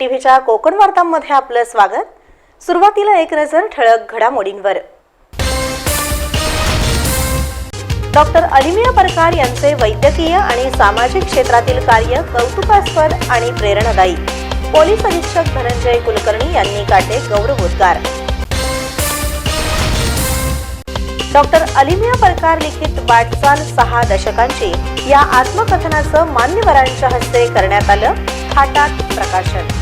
नमस्कार कोकण वार्तांमध्ये आपलं स्वागत. सुरुवातीला एक नजर ठळक घडामोडींवर. डॉक्टर अलिमिया परकार यांचे वैद्यकीय आणि सामाजिक क्षेत्रातील कार्य कौतुकास्पद आणि प्रेरणादायी. पोलीस अधीक्षक धनंजय कुलकर्णी यांनी काढले गौरवोद्गार. डॉक्टर अलिमिया परकार लिखित वाटचाल सहा दशकांची या आत्मकथनाचं मान्यवरांच्या हस्ते करण्यात आलं थाटात प्रकाशन.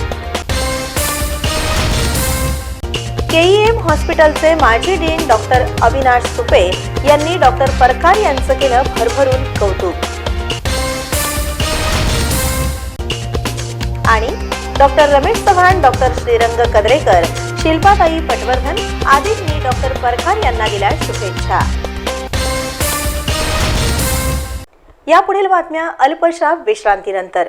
केईएम हॉस्पिटलचे माजी डीन डॉक्टर अविनाश सुपे यांनी डॉक्टर परकार यांचं केलं भरभरून कौतुक. आणि डॉक्टर रमेश चव्हाण डॉक्टर श्रीरंग कदरेकर शिल्पाताई पटवर्धन आदींनी डॉक्टर परखार यांना दिल्या शुभेच्छा. यापुढील बातम्या अल्पशा विश्रांतीनंतर.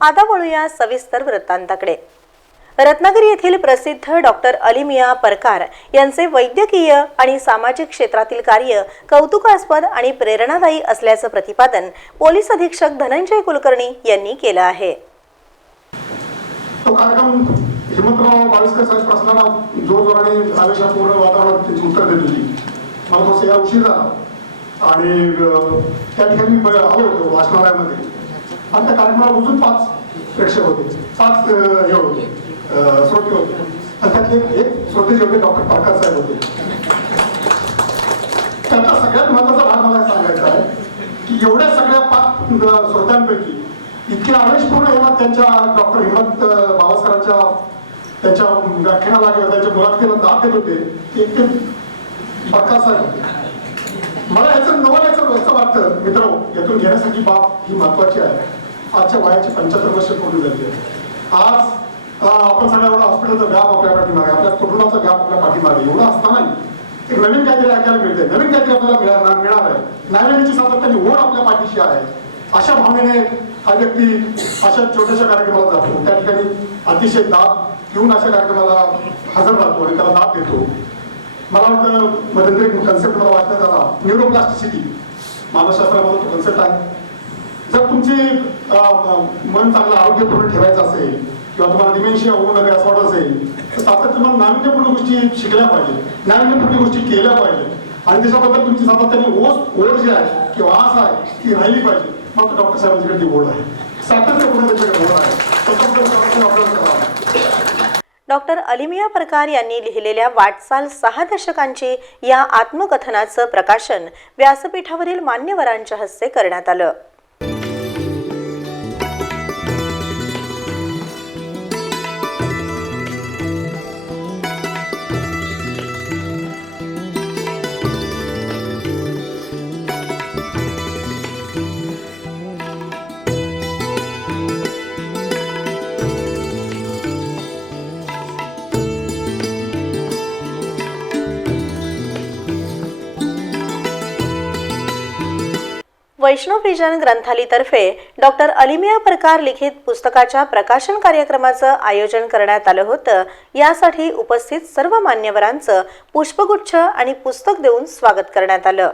आता वळूया सविस्तर वृत्तांताकडे. रत्नागिरी येथील प्रसिद्ध डॉक्टर अलिमिया परकार यांचे वैद्यकीय आणि सामाजिक क्षेत्रातील कार्य कौतुकास्पद आणि प्रेरणादायी असल्याचं प्रतिपादन पोलीस अधीक्षक धनंजय कुलकर्णी यांनी केलं आहे. तो कार्यक्रम हिमंतराव बाविस्कर साहेब प्रश्नाला जोरजोराने आवेशापूर्ण वातावरणात त्याची उत्तर देत होती. मला थोडासा या उशीर झाला. आणि त्या ठिकाणी आलो होतो वाचनालयामध्ये. आणि त्या कार्यक्रमाला अजून पाच प्रेक्षक होते. पाच हे होते. श्रोते होते. आणि त्यातले एक श्रोते जे होते डॉक्टर पारकर साहेब होते. त्याचा सगळ्यात महत्त्वाचा भाग मला सांगायचा आहे की एवढ्या सगळ्या पाच अं, श्रोत्यांपैकी इतके आवेशपूर्ण हेवा त्यांच्या डॉक्टर हिमंत अं, बाबासाहेबांच्या त्यांच्या व्याख्यानाला किंवा त्यांच्या मुलाखतीला दाद देत होते ते एक ते प्रकाश साहेब होते. मला याचं नवल याचं वाटतं मित्र यातून घेण्यासाठी बाब ही महत्वाची आहे. आजच्या वयाची पंच्याहत्तर वर्ष पूर्ण झाली आहे. आज आपण सांगा एवढा हॉस्पिटलचा व्याप आपल्या पाठीमागे आपल्या कुटुंबाचा व्याप आपल्या पाठीमागे. एवढं असताना एक नवीन काहीतरी ऐकायला मिळते नवीन काहीतरी आपल्याला मिळणार मिळणार आहे. नाविन्याची सातत्याने ओढ आपल्या पाठीशी आहे. अशा भावनेने हा व्यक्ती अशा छोट्याशा कार्यक्रमाला जातो. त्या ठिकाणी अतिशय दाब घेऊन अशा कार्यक्रमाला हजर राहतो आणि त्याला दाब देतो. मला वाटतं मध्यंतरी कन्सेप्ट मला वाटण्यात आला न्यूरोप्लास्टिसिटी मानसशास्त्रामध्ये तो कन्सेप्ट आहे. जर तुमची मन चांगलं आरोग्यपूर्ण ठेवायचं असेल किंवा तुम्हाला डिमेन्शिया होऊ नका असं वाटत असेल तर सातत्य तुम्हाला नाविन्यपूर्ण गोष्टी शिकल्या पाहिजे नाविन्यपूर्ण गोष्टी केल्या पाहिजे आणि त्याच्याबद्दल तुमची सातत्याने ओस ओढ जी आहे किंवा आस आहे ती राहिली पाहिजे. मग डॉक्टर साहेबांच्याकडे ती ओढ आहे. सातत्यपूर्ण त्याच्याकडे ओढ आहे. त्याच्याबद्दल आपल्याला डॉक्टर अलिमिया परकार यांनी लिहिलेल्या वाटचाल सहा दशकांची या आत्मकथनाचं प्रकाशन व्यासपीठावरील मान्यवरांच्या हस्ते करण्यात आलं. वैष्णव विजन ग्रंथालीतर्फे डॉक्टर अलिमिया प्रकार लिखित पुस्तकाच्या प्रकाशन कार्यक्रमाचं आयोजन करण्यात आलं होतं. यासाठी उपस्थित सर्व मान्यवरांचं पुष्पगुच्छ आणि पुस्तक देऊन स्वागत करण्यात आलं.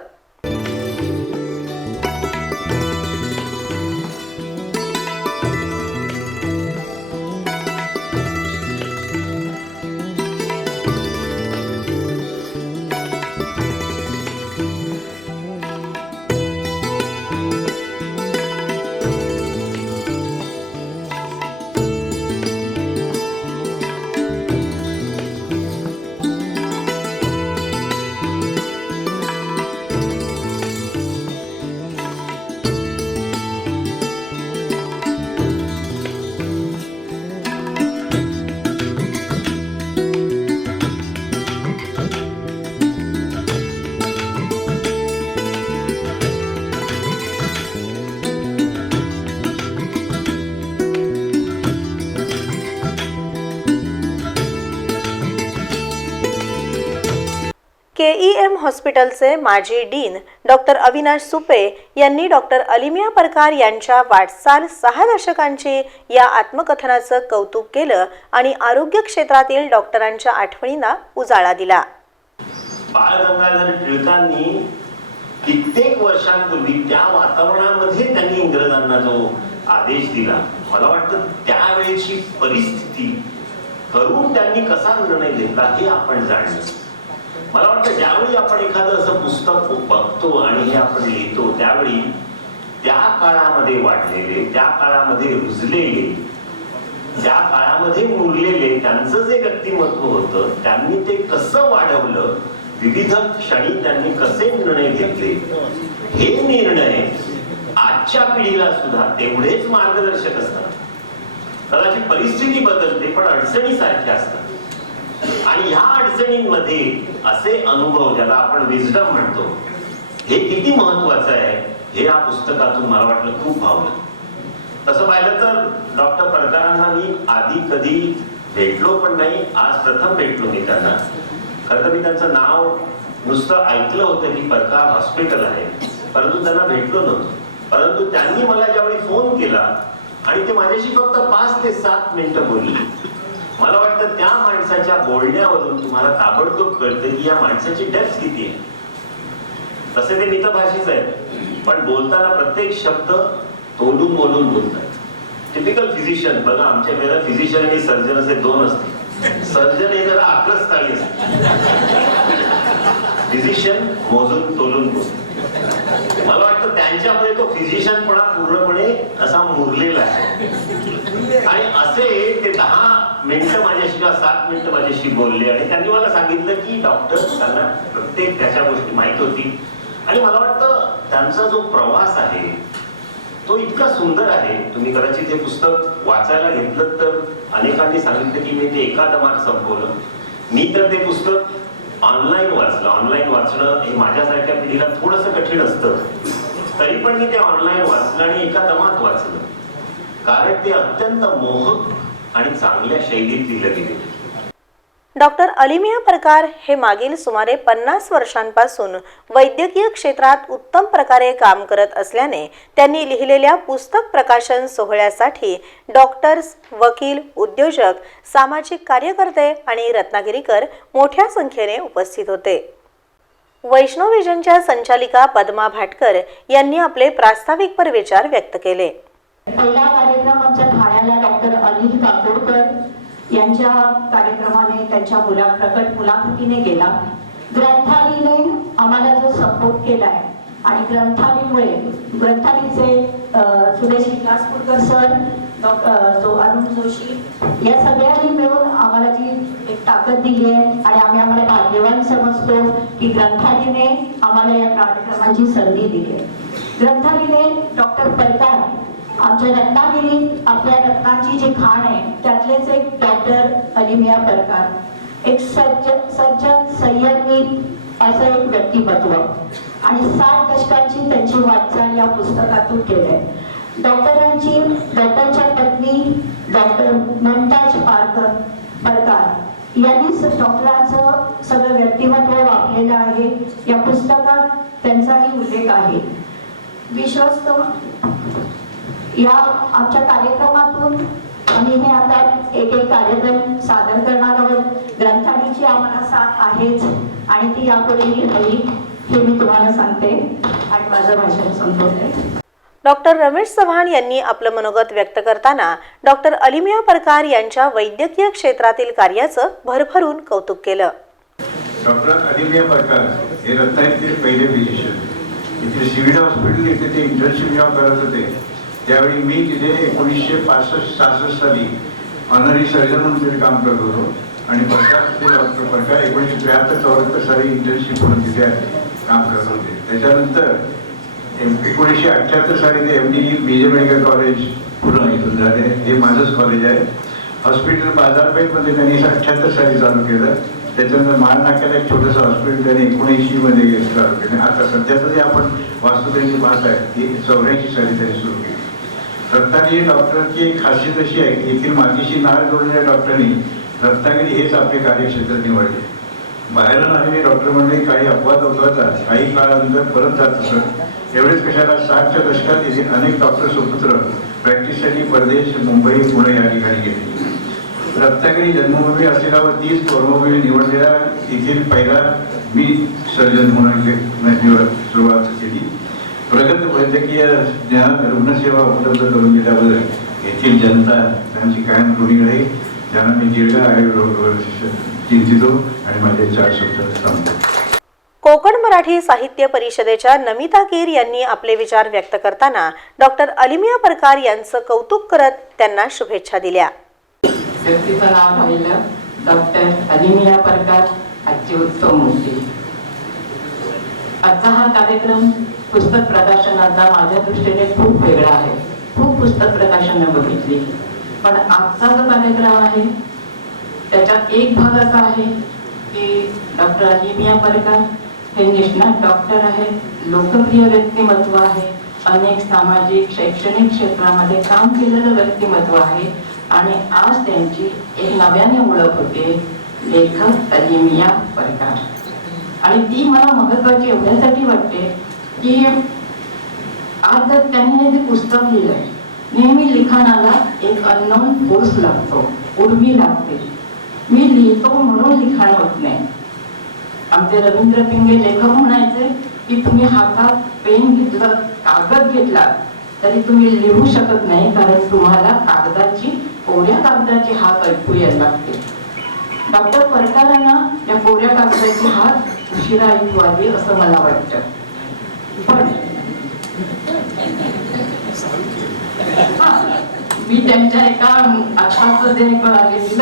हॉस्पिटलचे माजी डीन डॉक्टर अविनाश सुपे यांनी डॉक्टर अलिमिया परकार यांच्या वाटचाल सहा दशकांची या आत्मकथनाचं कौतुक केलं आणि आरोग्य क्षेत्रातील डॉक्टरांच्या आठवणींना उजाळा दिला. कित्येक वर्षांपूर्वी त्या वातावरणामध्ये त्यांनी इंग्रजांना जो आदेश दिला मला वाटतं त्यावेळेची परिस्थिती करून त्यांनी कसा निर्णय घेतला हे आपण जाणलं. मला वाटतं ज्यावेळी आपण एखादं असं पुस्तक बघतो आणि हे आपण लिहितो त्यावेळी त्या काळामध्ये वाढलेले त्या काळामध्ये रुजलेले ज्या काळामध्ये मुरलेले त्यांचं जे व्यक्तिमत्व होतं त्यांनी ते कसं वाढवलं विविध क्षणी त्यांनी कसे निर्णय घेतले हे निर्णय आजच्या पिढीला सुद्धा तेवढेच मार्गदर्शक असतात. कदाचित परिस्थिती बदलते पण अडचणी सारख्या असतात. आणि ह्या अडचणींमध्ये असे अनुभव ज्याला आपण विजडम म्हणतो हे किती महत्वाचं आहे हे या पुस्तकातून मला वाटलं खूप भावलं. तसं पाहिलं तर डॉक्टर परकारांना मी आधी कधी भेटलो पण नाही आज प्रथम भेटलो मी त्यांना. खरं तर मी त्यांचं नाव नुसतं ऐकलं होतं की परकार हॉस्पिटल आहे परंतु त्यांना भेटलो नव्हतो. परंतु त्यांनी मला ज्यावेळी फोन केला आणि ते माझ्याशी फक्त पाच ते सात मिनिटं बोलली. मला वाटतं त्या माणसाच्या बोलण्यावरून तुम्हाला ताबडतोब कळतं की या माणसाची डेप्थ किती आहे. तसे ते मितभाषीच आहे पण बोलताना प्रत्येक शब्द तोलून बोलून बोलतात टिपिकल फिजिशियन बघा आमच्या वेळेला फिजिशियन आणि सर्जन असे दोन असते सर्जन हे जरा आकलच असते फिजिशियन मोजून तोलून बोलतो मला वाटतं त्यांच्यामध्ये तो फिजिशियनपणा पूर्णपणे असा मुरलेला आहे. आणि असे ते दहा मिनिटं माझ्याशी किंवा सात मिनिटं माझ्याशी बोलले आणि त्यांनी मला सांगितलं की डॉक्टर त्यांना प्रत्येक त्याच्या गोष्टी माहीत होती. आणि मला वाटतं त्यांचा जो प्रवास आहे तो इतका सुंदर आहे. तुम्ही कदाचित हे पुस्तक वाचायला घेतलं तर अनेकांनी सांगितलं की मी ते एका दमात संपवलं. मी तर ते पुस्तक ऑनलाईन वाचलं. ऑनलाईन वाचणं हे माझ्यासारख्या पिढीला थोडंसं कठीण असतं. तरी पण मी ते ऑनलाईन वाचलं आणि एका दमात वाचलं. कारण ते अत्यंत मोहक आणि चांगल्या शैलीत लिहिलं गेलेलं डॉक्टर अलिमिया परकार हे मागील सुमारे पन्नास वर्षांपासून वैद्यकीय क्षेत्रात उत्तम प्रकारे काम करत असल्याने त्यांनी लिहिलेल्या पुस्तक प्रकाशन सोहळ्यासाठी डॉक्टर्स वकील उद्योजक सामाजिक कार्यकर्ते आणि रत्नागिरीकर मोठ्या संख्येने उपस्थित होते. वैष्णव विजनच्या संचालिका पद्मा भाटकर यांनी आपले प्रास्ताविकपर विचार व्यक्त केले पहिला कार्यक्रम आमच्या ठाण्याला डॉक्टर अनिल काकोडकर यांच्या कार्यक्रमाने त्यांच्या मुला प्रकट मुलाखतीने गेला. ग्रंथालीने आम्हाला जो सपोर्ट केलाय आणि ग्रंथालीमुळे ग्रंथालीचे सुरेश विलासपूरकर सर जो अरुण जोशी या सगळ्यांनी मिळून आम्हाला जी एक ताकद दिली आहे आणि आम्ही आम्हाला भाग्यवान समजतो की ग्रंथालीने आम्हाला या कार्यक्रमाची संधी दिली आहे. ग्रंथालीने डॉक्टर परकार आमच्या रत्नागिरीत आपल्या रत्नाची जी खाण आहे त्यातलेच एक डॉक्टर अलिमिया परकार. एक सज्ज सज्जन संयमित असं एक व्यक्तिमत्व. आणि साठ दशकांची त्यांची वाटचाल या पुस्तकातून केली डॉक्टरांची डॉक्टरच्या पत्नी डॉक्टर मुमताज पारकर परकार यांनी डॉक्टरांचं सगळं व्यक्तिमत्व वापरलेलं आहे. या पुस्तकात त्यांचाही उल्लेख आहे. विश्वस्त या आमच्या कार्यक्रमातून आम्ही हे आता एक एक कार्यक्रम सादर करणार आहोत. ग्रंथालयाची आम्हाला साथ आहेच आणि ती यापुढेही राहील हे मी तुम्हाला सांगते आणि माझं भाषण संपवते. डॉक्टर रमेश चव्हाण यांनी आपलं मनोगत व्यक्त करताना डॉक्टर अलिमिया परकार यांच्या वैद्यकीय क्षेत्रातील कार्याचं भरभरून कौतुक केलं. डॉक्टर अदिमिया प्रकार हे रत्नागिरीचे पहिले फिजिशियन इथे सिव्हिल हॉस्पिटल इथे ते इंटर्नशिप जेव्हा करत होते. त्यावेळी मी तिथे एकोणीसशे पासष्ट सहासष्ट साली ऑनरी सर्जन म्हणून तिथे काम करत होतो. आणि प्रकार ते डॉक्टर प्रकार एकोणीसशे त्र्याहत्तर चौऱ्याहत्तर साली इंटर्नशिप म्हणून तिथे काम करत होते. त्याच्यानंतर एकोणीसशे अठ्ठ्याहत्तर साली ते M D BJ medical college Pune इथून झाले. हे माझंच कॉलेज आहे. हॉस्पिटल बाजारपेठमध्ये त्यांनी अठ्ठ्याहत्तर साली चालू केलं. त्याच्यानंतर महानाक्याला एक छोटंसं हॉस्पिटल त्यांनी एकोणऐंशी मध्ये चालू केलं आता सध्याचं जे आपण वास्तू त्यांची पाहत आहे. ती चौऱ्याऐंशी साली त्यांनी सुरू केली. रत्नागिरी डॉक्टरची एक खासियत अशी आहे की येथील मातीशी नाळ जोडलेल्या डॉक्टरांनी रत्नागिरी हेच आपले कार्यक्षेत्र निवडले. बाहेरून आलेले डॉक्टर म्हणजे काही अपवाद वगळतात काही काळानंतर परत जात असत. एवढेच कशाला साठच्या दशकात येथील अनेक डॉक्टर सुपुत्र प्रॅक्टिससाठी परदेश मुंबई पुणे या ठिकाणी गेले. रत्नागिरी जन्मभूमी असलेला व तीच कर्मभूमी निवडलेला येथील पहिला मी सर्जन म्हणून निवड सुरुवात केली. प्रगत वैद्यकीय ज्ञान रुग्णसेवा उपलब्ध करून दिल्याबद्दल येथील जनता त्यांची कायम ऋणी राहील त्यांना मी दीर्घ आयु चिंतितो आणि माझे चार शब्द सांगतो. कोकण मराठी साहित्य परिषदेच्या नमिता कीर यांनी आपले विचार व्यक्त करताना डॉक्टर अलिमिया परकार यांचं कौतुक करत त्यांना शुभेच्छा दिल्या. व्यक्तीचं नाव राहिलं डॉक्टर अलिमिया परकार आजचे उत्सव मूर्ती आजचा हा कार्यक्रम पुस्तक प्रकाशनाचा माझ्या दृष्टीने खूप वेगळा आहे. खूप पुस्तक प्रकाशनं बघितली. पण आजचा जो कार्यक्रम आहे त्याच्यात एक भाग असा आहे की डॉक्टर अलिमिया परकार हे निष्णात डॉक्टर आहेत लोकप्रिय व्यक्तिमत्व आहे अनेक सामाजिक शैक्षणिक क्षेत्रामध्ये काम केलेलं व्यक्तिमत्व आहे आणि आज त्यांची एक नव्याने ओळख होते लेखक अलिमिया परकार. आणि ती मला महत्वाची एवढ्यासाठी वाटते की आज जर त्यांनी हे जे पुस्तक लिहिलंय नेहमी लिखाणाला एक अननोन फोर्स लागतो उर्मी लागते. मी लिहितो म्हणून लिखाण होत नाही. आमचे रवींद्र पिंगे लेखक म्हणायचे की तुम्ही हातात पेन घेतलं कागद घेतला तरी तुम्ही लिहू शकत नाही कारण तुम्हाला कागदाची कोऱ्या कागदाची हात ऐकू यायला लागते. डॉक्टर परकारांना या कोऱ्या कागदाची हात उशिरा ऐकू आली असं मला वाटतं. मी त्यांच्या एका आत्ताचं जे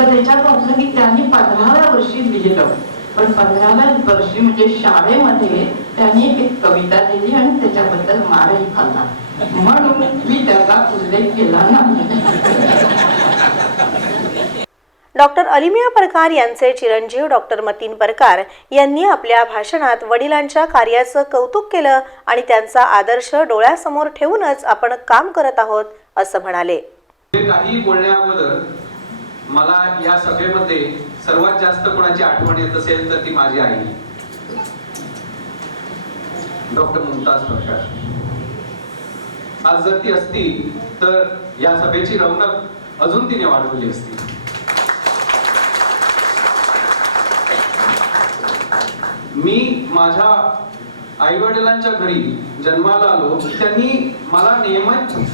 त्याच्यात वाटलं की त्यांनी पंधराव्या वर्षी लिहिलं. पण पंधराव्या वर्षी म्हणजे शाळेमध्ये त्यांनी एक कविता लिहिली आणि त्याच्याबद्दल मारही खाल्ला. म्हणून मी त्याचा उल्लेख केला नाही. डॉक्टर अलिमिया परकार यांचे चिरंजीव डॉक्टर मतीन परकार यांनी आपल्या भाषणात वडिलांच्या कार्याचं कौतुक केलं आणि त्यांचा आदर्श डोळ्यासमोर ठेवूनच आपण काम करत आहोत असं म्हणाले. काही बोलण्याबद्दल मला या सभेमध्ये सर्वात जास्त कोणाची आठवण येत असेल तर ती माझी आई. डॉक्टर मुमताज परकार. आज जर ती असती तर या सभेची रौनक अजून तिने वाढवली असती. मी माझ्या आई वडिलांच्या घरी जन्माला आलो त्यांनी मला नेहमीच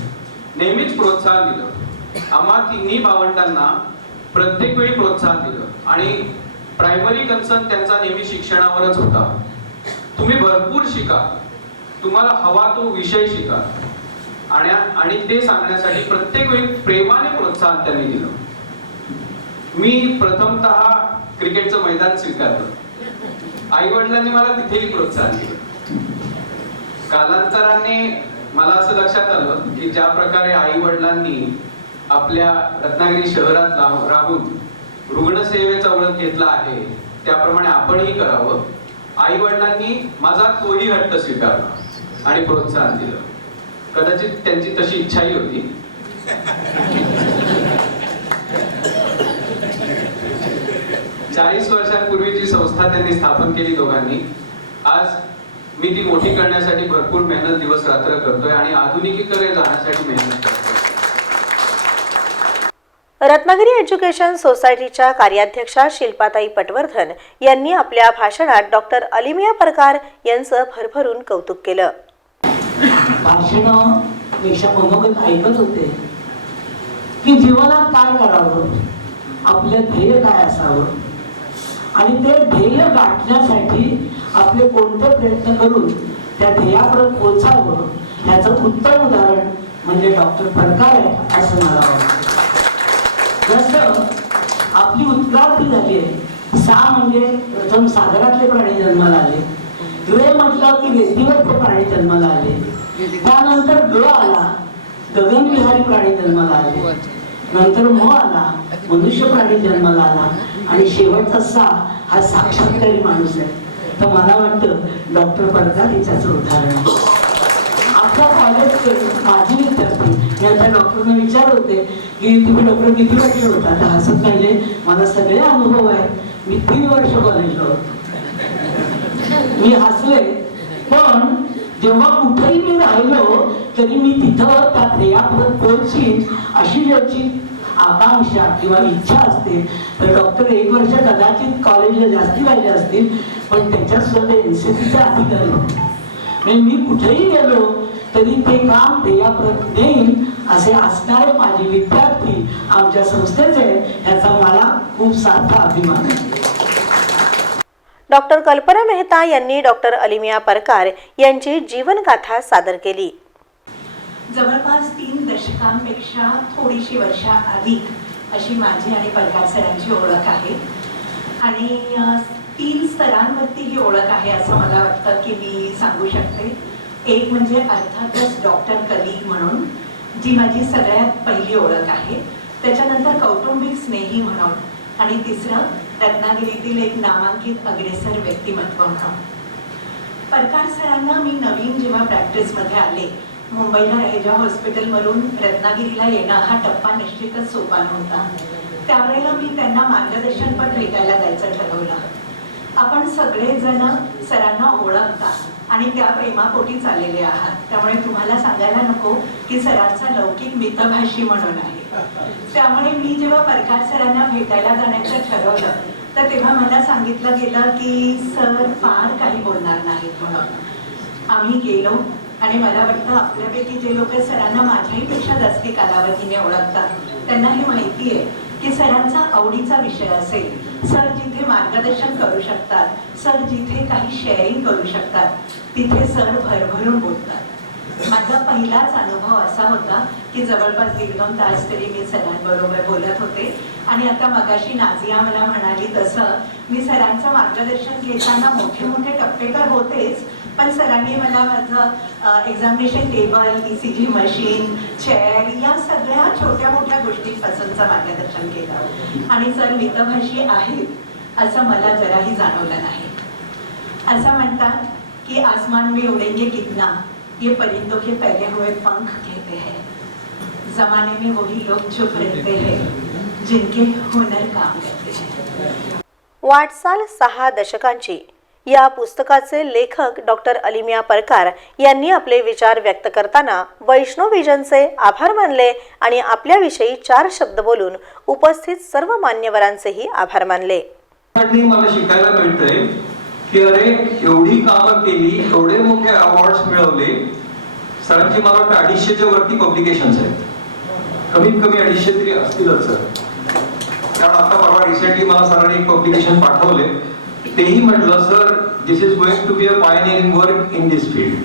नेहमीच प्रोत्साहन दिलं. आम्हा तिन्ही भावंडांना प्रत्येक वेळी प्रोत्साहन दिलं. आणि प्रायमरी कन्सर्न त्यांचा नेहमी शिक्षणावरच होता. तुम्ही भरपूर शिका. तुम्हाला हवा तो विषय शिका. आणि आणि ते सांगण्यासाठी प्रत्येक वेळी प्रेमाने प्रोत्साहन त्यांनी दिलं. मी प्रथमतः क्रिकेटचं मैदान स्वीकारलं. आई वडिलांनी मला तिथेही प्रोत्साहन दिलं. कालांतराने मला असं लक्षात आलं की ज्या प्रकारे आई वडिलांनी आपल्या रत्नागिरी शहरात राहून रुग्णसेवेचा ओळख घेतला आहे त्याप्रमाणे आपणही करावं. आई वडिलांनी माझा तोही हट्ट स्वीकारला आणि प्रोत्साहन दिलं. कदाचित त्यांची तशी इच्छाही होती. चाळीस वर्षांपूर्वी जी संस्था त्यांनी स्थापन केली दोघांनी आज मी ती मोठी करण्यासाठी भरपूर मेहनत दिवस रात्र करतोय आणि आधुनिकीकडे जाण्यासाठी मेहनत करतोय. रत्नागिरी एज्युकेशन सोसायटीच्या कार्याध्यक्षा शिल्पाताई पटवर्धन यांनी आपल्या भाषणात डॉक्टर अलिमिया परकार यांचं भरभरून कौतुक केलं. भाषणं पेक्षा मनोगत ऐकत होते. की जीवनात काय करावं? आपलं ध्येय काय असावं? आणि ते ध्येय गाठण्यासाठी आपले कोणते प्रयत्न करून त्या ध्येयापर्यंत पोचावं ह्याचं उत्तम उदाहरण म्हणजे डॉक्टर फडकार आहे असं मला वाटतं. जसं आपली उत्क्रांती झाली आहे. सा म्हणजे प्रथम सागरातले प्राणी जन्माला आले. रे म्हटलं की वेदीवरचे प्राणी जन्माला आले. त्यानंतर ग आला. गगनविहारी प्राणी जन्माला आले. नंतर म आला. मनुष्य प्राणी जन्माला आला. आणि शेवटचा सा हा साक्षात्कारी माणूस आहे. तर मला वाटतं डॉक्टर पडकार हे उदाहरण आहे. आपल्या कॉलेज माझी विद्यार्थी मी आता डॉक्टरने विचार होते की तुम्ही डॉक्टर किती वर्ष होता? तर हसत पाहिले मला सगळे अनुभव आहेत. मी तीन वर्ष कॉलेजला होतो. मी हसले पण जेव्हा कुठेही मी राहिलो तरी मी तिथं त्या ध्येयापर्यंत पोहोचीन अशी ज्याची आकांक्षा किंवा इच्छा असतील तर डॉक्टर एक वर्ष कदाचित कॉलेजला जास्ती पाहिजे असतील पण त्याच्यात सुद्धा एन सी सीचा अधिकारी म्हणजे मी कुठेही गेलो तरी ते काम ध्येयाप्रत देईन असे असणारे माझे विद्यार्थी आमच्या संस्थेचे याचा मला खूप सारखा अभिमान आहे. डॉक्टर कल्पना मेहता यांनी डॉक्टर अलिमिया परकार यांची जीवनगाथा सादर केली. जवळपास तीन दशकांपेक्षा थोडीशी वर्षा अधिक अशी माझी आणि परकार सरांची ओळख आहे. आणि तीन स्तरांवरती ही ओळख आहे असं मला वाटतं की मी सांगू शकते. एक म्हणजे अर्थातच डॉक्टर कलीग म्हणून जी माझी सगळ्यात पहिली ओळख आहे. त्याच्यानंतर कौटुंबिक स्नेही म्हणून आणि तिसरं रत्नागिरीतील एक नामांकित अग्रेसर व्यक्तिमत्व म्हणून. परकार सरांना मी नवीन जेव्हा प्रॅक्टिसमध्ये आले मुंबईला रहेजा हॉस्पिटलवरून रत्नागिरीला येणं हा टप्पा निश्चितच सोपा नव्हता. त्यावेळेला मी त्यांना मार्गदर्शन पण भेटायला जायचं ठरवलं. आपण सगळेजण सरांना ओळखता आणि त्या प्रेमापोटी चाललेले आहात. त्यामुळे तुम्हाला सांगायला नको की सरांचा लौकिक मितभाषी म्हणून आहे. त्यामुळे मी जेव्हा परकार सरांना भेटायला जाण्याचं ठरवलं तर तेव्हा मला सांगितलं गेलं की सर फार काही बोलणार नाहीत म्हणून. आम्ही गेलो आणि मला वाटतं आपल्यापैकी जे लोक सरांना माझ्याही पेक्षा जास्ती कालावधीने ओळखतात. त्यांना हे माहिती आहे की सरांचा आवडीचा विषय असेल सर जिथे मार्गदर्शन करू शकतात सर जिथे काही शेअरिंग करू शकतात तिथे सर भरभरून बोलतात. माझा पहिलाच अनुभव असा होता की जवळपास दीड दोन तास तरी मी सरांबरोबर बोलत होते. आणि आता मगाशी नाझिया मला म्हणाली तसं मी सरांचं मार्गदर्शन घेताना मोठे मोठे टप्पे तर होतेच पण सरांनी मला माझं examination table E C G machine chair या सगळ्या छोट्या मोठ्या गोष्टींपासूनचं मार्गदर्शन केलं. आणि सर मितभाषी आहेत असं मला जराही जाणवलं नाही. असं म्हणतात की आसमान में उड़ेंगे कितना? ये परिंदों के फैले हुए पंख कहते हैं। जमाने में वही लोग चुप रहते हैं जिनके हुनर काम करते हैं। वाटचाल सहा दशकांची. या पुस्तकाचे लेखक डॉक्टर अलिमिया परकार यांनी आपले विचार व्यक्त करताना वैष्णव विजनचे आभार मानले आणि आपल्याविषयी चार शब्द बोलून उपस्थित सर्व मान्यवरांचेही आभार मानले. मला शिकायला मिळतंय की अरे एवढी कामं केली एवढे मोठे अवॉर्ड मिळवले. सरांची मला वाटतं अडीचशेच्या वरती पब्लिकेशन्स आहेत. कमीत कमी अडीचशे तरी असतीलच सर. कारण आता परवा रिसेंटली मला सरांनी एक पब्लिकेशन पाठवले. तेही म्हटलं sir this is going to be a pioneering work in this field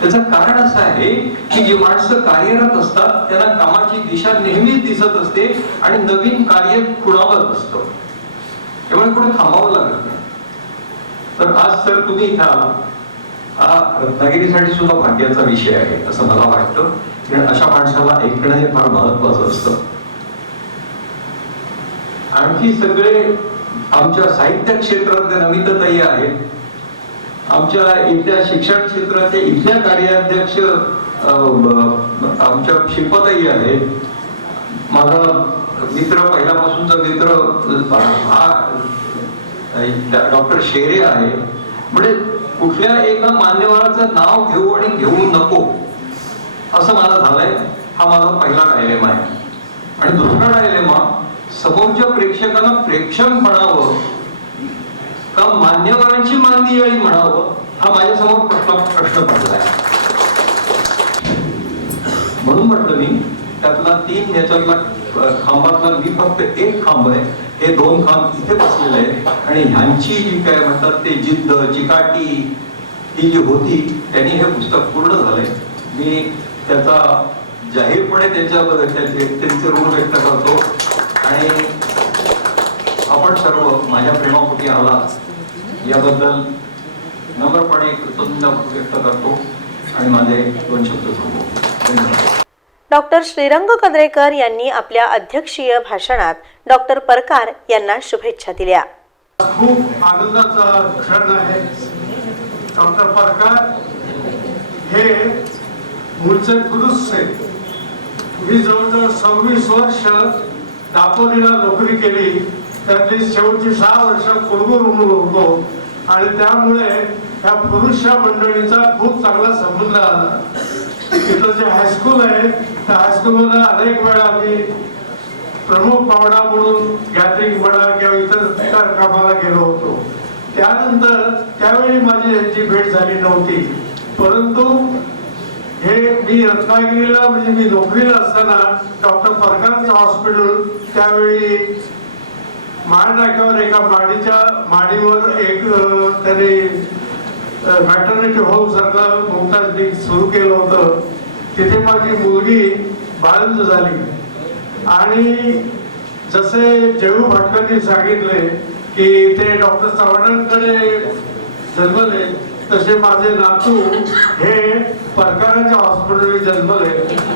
त्याचं कारण असं आहे की जी माणसं कार्यरत असतात त्यांना कामाची दिशा नेहमीच दिसत असते आणि नवीन कार्य खुणावत असतं. त्यामुळे कुठे थांबावं लागत नाही. तर आज सर तुम्ही इथे आला. हा रत्नागिरीसाठी सुद्धा भाग्याचा विषय आहे असं मला वाटतं. कारण अशा माणसाला ऐकणं हे फार महत्वाचं असतं. आणखी सगळे आमच्या साहित्य क्षेत्रातले नमितताई आहेत. आमच्या इथल्या शिक्षण क्षेत्राचे इथल्या कार्याध्यक्ष आमच्या शिल्पताई आहेत. माझा मित्र पहिल्यापासूनचा मित्र हा डॉक्टर शेरे आहे. म्हणजे कुठल्या एका मान्यवराचं नाव घेऊ आणि घेऊ नको असं मला झालंय. हा माझा पहिला डायलेमा आहे. आणि दुसरा डायलेमा समोरच्या प्रेक्षकांना प्रेक्षक म्हणावं का मान्यवरांची आणि म्हणावं हा माझ्यासमोर प्रश्न प्रश्न पडलाय म्हणून म्हटलं मी त्यातला तीन याच्यातला खांबातला मी फक्त एक खांब आहे. हे दोन खांब इथे बसलेले आहेत. आणि ह्यांची जी काय म्हणतात ते जिद्द चिकाटी ही जी होती त्यांनी हे पुस्तक पूर्ण झालंय. मी त्याचा जाहीरपणे त्याच्यावर त्यांचे ऋण व्यक्त करतो. आणि आपण सर्व माझ्या प्रेमापोटी आला याबद्दल नम्रपणे कृतज्ञता व्यक्त करतो आणि माझे दोन शब्द थांबवतो धन्यवाद. डॉक्टर श्रीरंग कद्रेकर यांनी आपल्या अध्यक्षीय भाषणात डॉक्टर परकार यांना शुभेच्छा दिल्या. खूप आनंदाचा क्षण आहे. डॉक्टर परकार हे मूळचे गुरुच मी जवळजवळ सव्वीस वर्ष दापोलीला नोकरी केली. त्यातली शेवटची सहा वर्ष कुलगुरू म्हणून होतो. आणि त्यामुळे ह्या पुरुष मंडळीचा खूप चांगला संबंध आला. तिथं जे हायस्कूल आहे त्या हायस्कूलमध्ये अनेक वेळा आम्ही प्रमुख पाहुणा म्हणून गॅदरिंग म्हणा किंवा इतर कार्यक्रमाला कामाला गेलो होतो. त्यानंतर त्यावेळी माझी यांची भेट झाली नव्हती. परंतु हे मी रत्नागिरीला म्हणजे मी नोकरीला असताना डॉक्टर परकांचं हॉस्पिटल त्यावेळी माळ नाक्यावर एका माडीच्या माडीवर एक त्याने मॅटर्निटी होम सारखं मुमताज सुरू केलं होतं. तिथे माझी मुलगी बाळंत झाली. आणि जसे जयू भटकरांनी सांगितले की ते डॉक्टर चव्हाणांकडे जन्मले तसे माझे नातू हे परकारांच्या हॉस्पिटलमध्ये जन्मले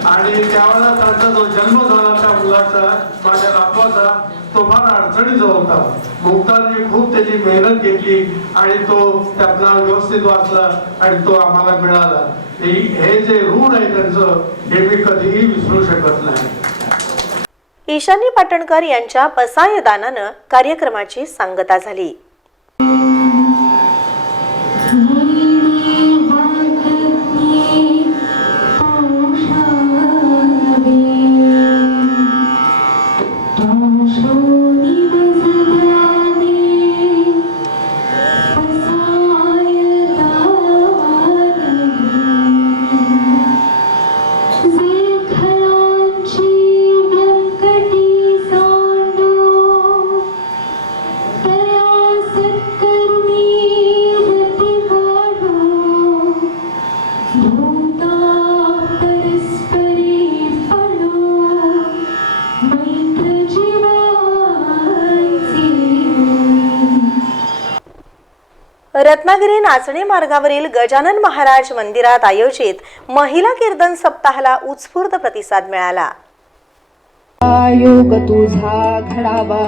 आणि त्यावेळेला त्यांचा जो जन्म झाला त्या मुलाचा माझ्या बापाचा तो फार अडचणीचा होता. मुक्तांनी खूप त्याची मेहनत घेतली आणि तो त्यातला व्यवस्थित वाचला आणि तो आम्हाला मिळाला. हे हे जे ऋण आहे त्यांचं हे मी कधीही विसरू शकत नाही. ईशानी पाटणकर यांच्या पसायदानानं कार्यक्रमाची सांगता झाली. नाचणे मार्गावरील गजानन महाराज मंदिरात आयोजित महिला कीर्तन सप्ताहाला उत्स्फूर्त प्रतिसाद मिळाला. योग तुझा घडावा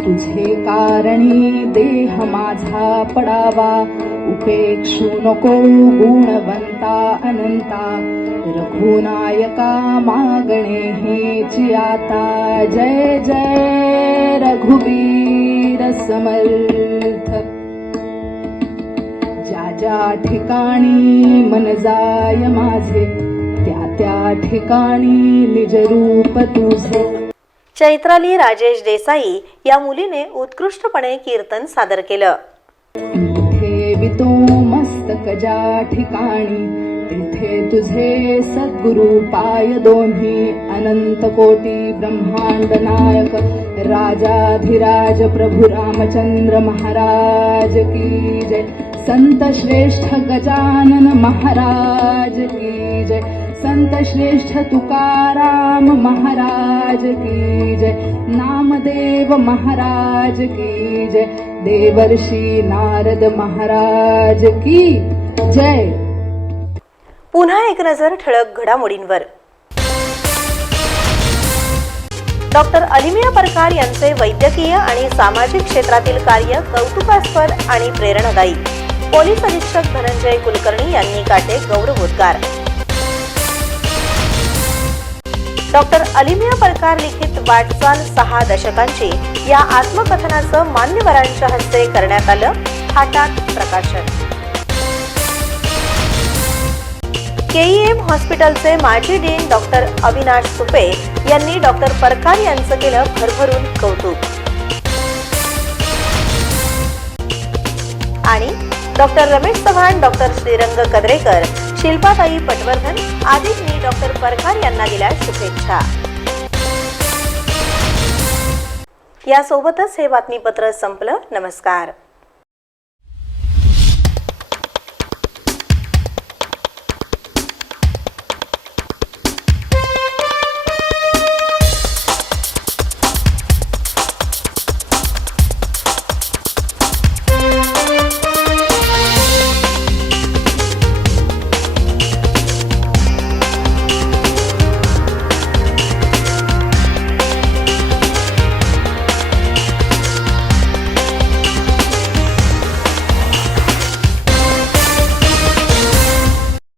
तुझे कारणी देह माझा पडावा. उपेक्षू नको गुणवंता अनंता रघुनायका मागणे हे आता. जय जय रघुवीर समर्थ ज्या ठिकाणी मन जाय माझे. त्या त्या ठिकाणी निज रूप तुझे. चैत्राली राजेश देसाई या मुलीने उत्कृष्टपणे कीर्तन सादर केलं. ठेवितो मस्तक ज्या ठिकाणी तिथे तुझे सद्गुरु पाय दोन्ही अनंत कोटी ब्रह्मांड नायक राजाधिराज प्रभु रामचंद्र महाराज की जय. संत श्रेष्ठ गजानन महाराज की जय। संत श्रेष्ठ तुकाराम महाराज की जय। नामदेव महाराज की जय। देवर्षी नारद महाराज की जय। पुन्हा एक नजर ठळक घडामोडींवर. डॉक्टर अलिमिया परकार यांचे वैद्यकीय आणि सामाजिक क्षेत्रातील कार्य कौतुकास्पद आणि प्रेरणादायी. पोलीस अधीक्षक धनंजय कुलकर्णी यांनी काटे गौरवोद्गार डॉक्टर अलिमिया परकार लिखित वाटचाल सहा दशकांची या आत्मकथनाचं मान्यवरांच्या हस्ते करण्यात आलं हातात प्रकाशन. केईएम हॉस्पिटलचे माजी डीन डॉक्टर अविनाश सुपे यांनी डॉक्टर परकार यांचं केलं भरभरून कौतुक. आणि डॉक्टर रमेश चव्हाण डॉक्टर श्रीरंग कदरेकर शिल्पाताई पटवर्धन आदींनी डॉक्टर परकार यांना दिल्या शुभेच्छा. यासोबतच हे बातमीपत्र संपलं. नमस्कार.